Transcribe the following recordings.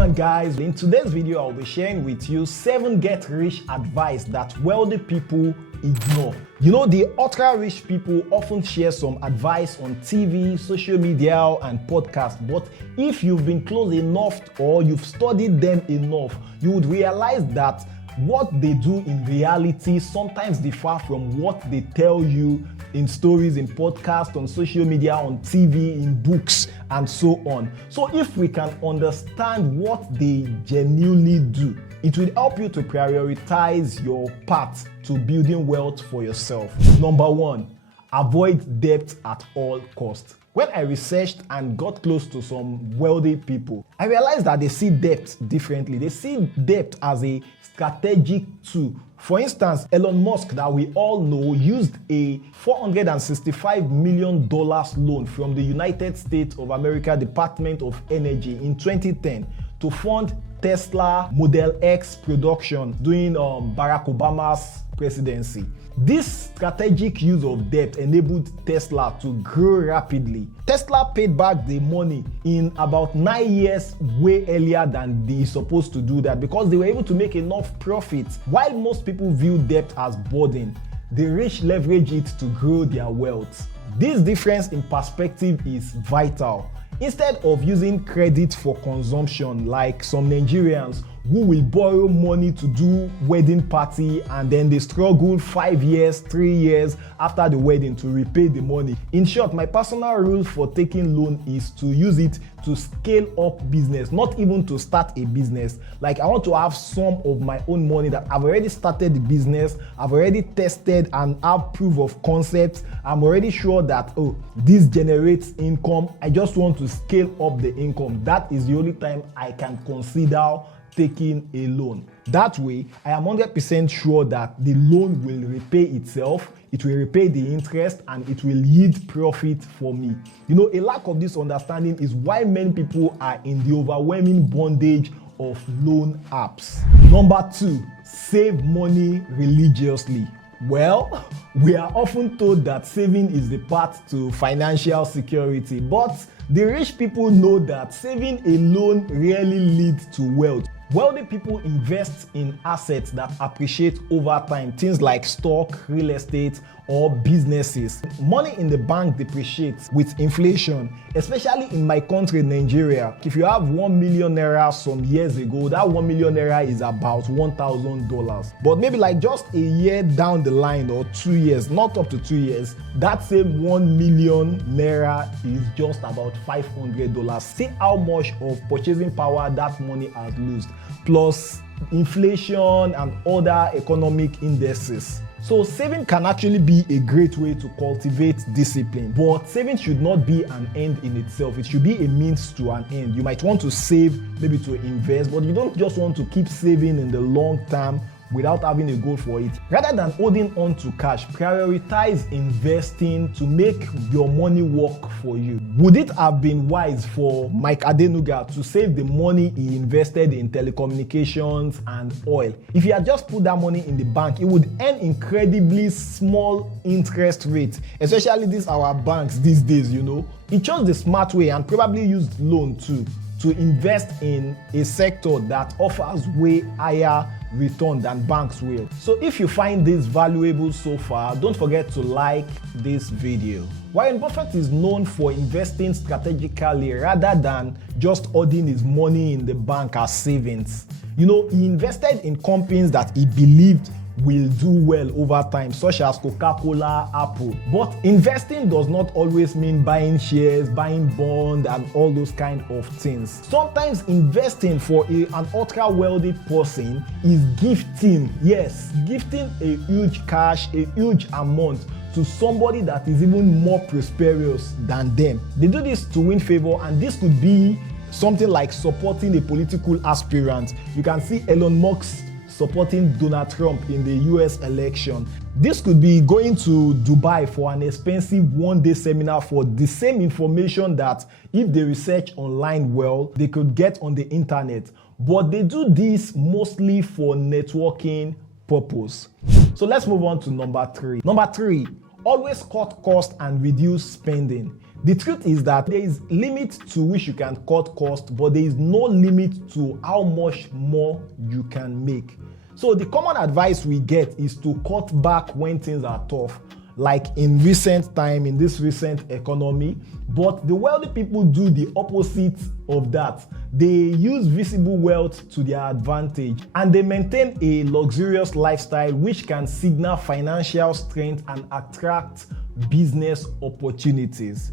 on guys, in today's video I'll be sharing with you 7 get rich advice that wealthy people ignore. You know, the ultra rich people often share some advice on TV, social media and podcasts, but if you've been close enough or you've studied them enough, you would realize that what they do in reality sometimes differ from what they tell you in stories, in podcasts, on social media, on TV, in books, and so on. So if we can understand what they genuinely do, it will help you to prioritize your path to building wealth for yourself. Number 1, avoid debt at all costs. When I researched and got close to some wealthy people, I realized that they see debt differently. They see debt as a strategic tool. For instance, Elon Musk, that we all know, used a $465 million loan from the United States of America Department of Energy in 2010 to fund Tesla Model X production during Barack Obama's presidency. This strategic use of debt enabled Tesla to grow rapidly. Tesla paid back the money in about 9 years, way earlier than they supposed to do that, because they were able to make enough profits. While most people view debt as burden, the rich leverage it to grow their wealth. This difference in perspective is vital. Instead of using credit for consumption like some Nigerians who will borrow money to do wedding party and then they struggle 5 years, 3 years after the wedding to repay the money. In short, my personal rule for taking loan is to use it to scale up business, not even to start a business. Like, I want to have some of my own money that I've already started the business, I've already tested and have proof of concept. I'm already sure that, oh, this generates income. I just want to scale up the income. That is the only time I can consider taking a loan. That way, I am 100% sure that the loan will repay itself, it will repay the interest, and it will yield profit for me. You know, a lack of this understanding is why many people are in the overwhelming bondage of loan apps. Number 2, save money religiously. Well, we are often told that saving is the path to financial security, but the rich people know that saving alone rarely leads to wealth. Wealthy people invest in assets that appreciate over time, things like stock, real estate, or businesses. Money in the bank depreciates with inflation, especially in my country, Nigeria. If you have 1 million naira some years ago, that 1 million naira is about $1,000. But maybe like just a year down the line or 2 years, not up to 2 years, that same 1 million naira is just about $500. See how much of purchasing power that money has lost, plus inflation and other economic indices. So saving can actually be a great way to cultivate discipline, but saving should not be an end in itself. It should be a means to an end. You might want to save, maybe to invest, but you don't just want to keep saving in the long term without having a goal for it. Rather than holding on to cash, prioritize investing to make your money work for you. Would it have been wise for Mike Adenuga to save the money he invested in telecommunications and oil? If he had just put that money in the bank, it would earn incredibly small interest rates, especially these our banks these days, you know. He chose the smart way and probably used loan too to invest in a sector that offers way higher return than banks will. So if you find this valuable so far, don't forget to like this video. Warren Buffett is known for investing strategically rather than just holding his money in the bank as savings. You know, he invested in companies that he believed will do well over time, such as Coca-Cola, Apple. But investing does not always mean buying shares, buying bonds, and all those kind of things. Sometimes investing for an ultra wealthy person is gifting, yes, gifting a huge cash, a huge amount to somebody that is even more prosperous than them. They do this to win favor, and this could be something like supporting a political aspirant. You can see Elon Musk supporting Donald Trump in the US election. This could be going to Dubai for an expensive one-day seminar for the same information that if they research online well, they could get on the internet. But they do this mostly for networking purpose. So let's move on to number 3. Number 3, always cut costs and reduce spending. The truth is that there is limit to which you can cut cost, but there is no limit to how much more you can make. So the common advice we get is to cut back when things are tough, like in recent time, in this recent economy. But the wealthy people do the opposite of that. They use visible wealth to their advantage, and they maintain a luxurious lifestyle which can signal financial strength and attract business opportunities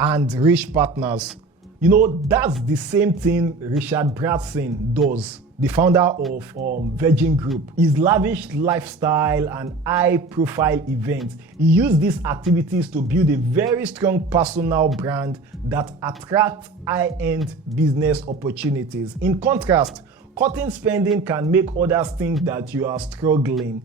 and rich partners. You know, that's the same thing Richard Branson does, the founder of Virgin Group. His lavish lifestyle and high-profile events, he used these activities to build a very strong personal brand that attracts high-end business opportunities. In contrast, cutting spending can make others think that you are struggling.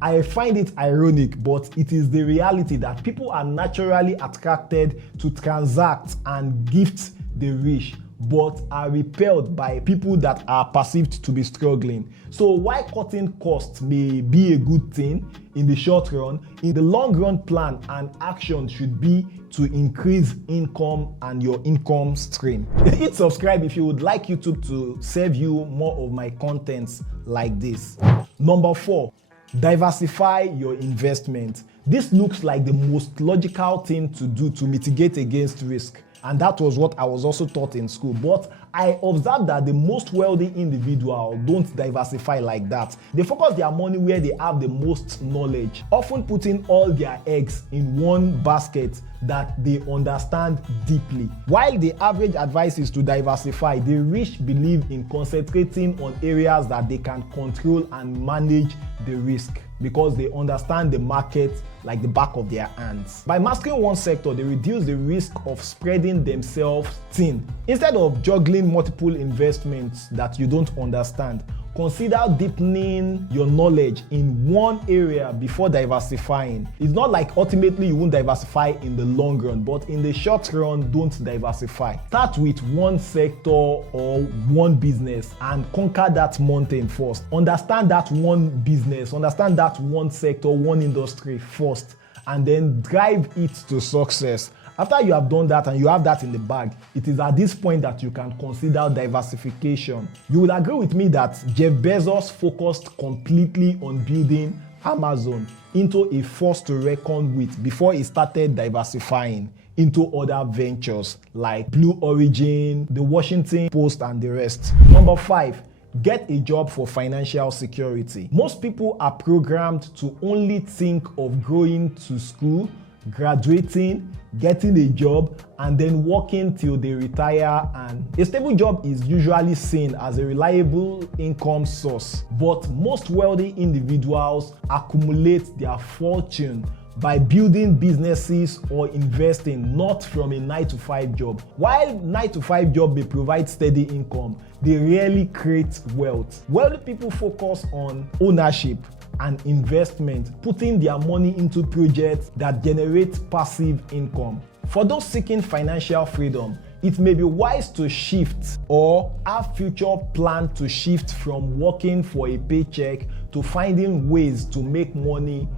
I find it ironic, but it is the reality that people are naturally attracted to transact and gift the rich, but are repelled by people that are perceived to be struggling. So while cutting costs may be a good thing in the short run, in the long run plan and action should be to increase income and your income stream. Hit subscribe if you would like YouTube to serve you more of my contents like this. Number 4, diversify your investment. This looks like the most logical thing to do to mitigate against risk. And that was what I was also taught in school. But I observed that the most wealthy individuals don't diversify like that. They focus their money where they have the most knowledge, often putting all their eggs in one basket that they understand deeply. While the average advice is to diversify, the rich believe in concentrating on areas that they can control and manage the risk, because they understand the market like the back of their hands. By mastering one sector, they reduce the risk of spreading themselves thin. Instead of juggling multiple investments that you don't understand, consider deepening your knowledge in one area before diversifying. It's not like ultimately you won't diversify in the long run, but in the short run, don't diversify. Start with one sector or one business and conquer that mountain first. Understand that one business, understand that one sector, one industry first, and then drive it to success. After you have done that and you have that in the bag, it is at this point that you can consider diversification. You will agree with me that Jeff Bezos focused completely on building Amazon into a force to reckon with before he started diversifying into other ventures like Blue Origin, the Washington Post, and the rest. Number 5, get a job for financial security. Most people are programmed to only think of going to school, graduating, getting a job, and then working till they retire. And a stable job is usually seen as a reliable income source. But most wealthy individuals accumulate their fortune by building businesses or investing, not from a 9-to-5 job. While 9-to-5 job may provide steady income, they rarely create wealth. Wealthy people focus on ownership and investment, putting their money into projects that generate passive income. For those seeking financial freedom, it may be wise to shift or have future plan to shift from working for a paycheck to finding ways to make money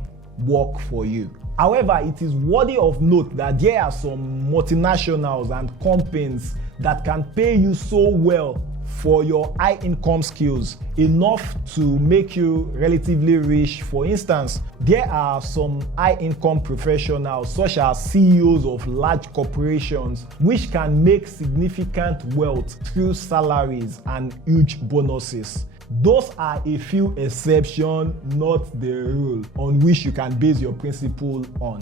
work for you. However, it is worthy of note that there are some multinationals and companies that can pay you so well for your high income skills, enough to make you relatively rich. For instance, there are some high income professionals such as CEOs of large corporations which can make significant wealth through salaries and huge bonuses. Those are a few exceptions, not the rule, on which you can base your principle on.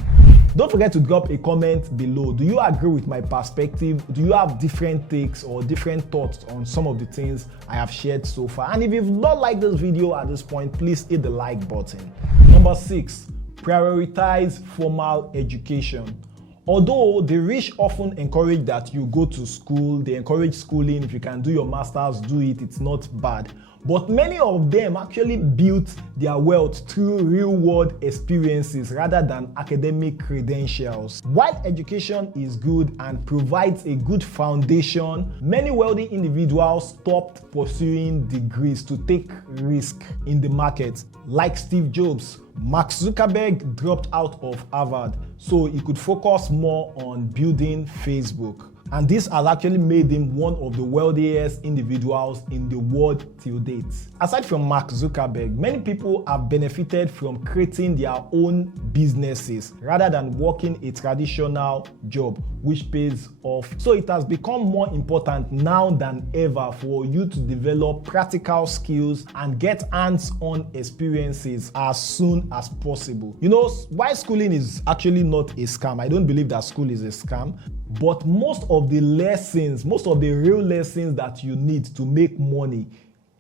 Don't forget to drop a comment below. Do you agree with my perspective? Do you have different takes or different thoughts on some of the things I have shared so far? And if you've not liked this video at this point, please hit the like button. Number 6, prioritize formal education. Although the rich often encourage that you go to school, they encourage schooling. If you can do your masters, do it. It's not bad. But many of them actually built their wealth through real-world experiences rather than academic credentials. While education is good and provides a good foundation, many wealthy individuals stopped pursuing degrees to take risk in the market, like Steve Jobs, Mark Zuckerberg dropped out of Harvard so he could focus more on building Facebook. And this has actually made him one of the wealthiest individuals in the world till date. Aside from Mark Zuckerberg, many people have benefited from creating their own businesses rather than working a traditional job which pays off. So it has become more important now than ever for you to develop practical skills and get hands-on experiences as soon as possible. You know, why schooling is actually not a scam. I don't believe that school is a scam. But most of the real lessons that you need to make money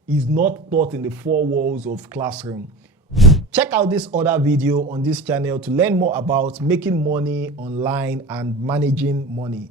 is not taught in the four walls of classroom. Check out this other video on this channel to learn more about making money online and managing money.